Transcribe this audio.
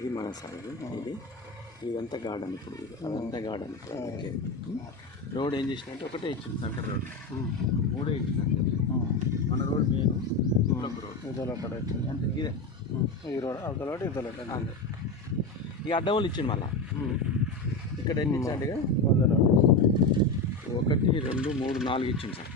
ఇది మన సైడ్, ఇదంతా గార్డెన్. ఇప్పుడు అదంతా గార్డెన్. ఓకే. రోడ్ ఏం చేసినట్టే ఒకటే ఇచ్చింది, సెంటర్ రోడ్ 3 ఇచ్చినట్టు. మన రోడ్ మెయిన్ రోడ్ అక్కడ ఇచ్చింది అంటే ఇదే ఈ రోడ్ అవతల అంతే. ఈ అడ్డం వాళ్ళు ఇచ్చింది మళ్ళీ ఇక్కడ ఎన్ని ఇచ్చాడు? 1 2 3 4 ఇచ్చింది సార్.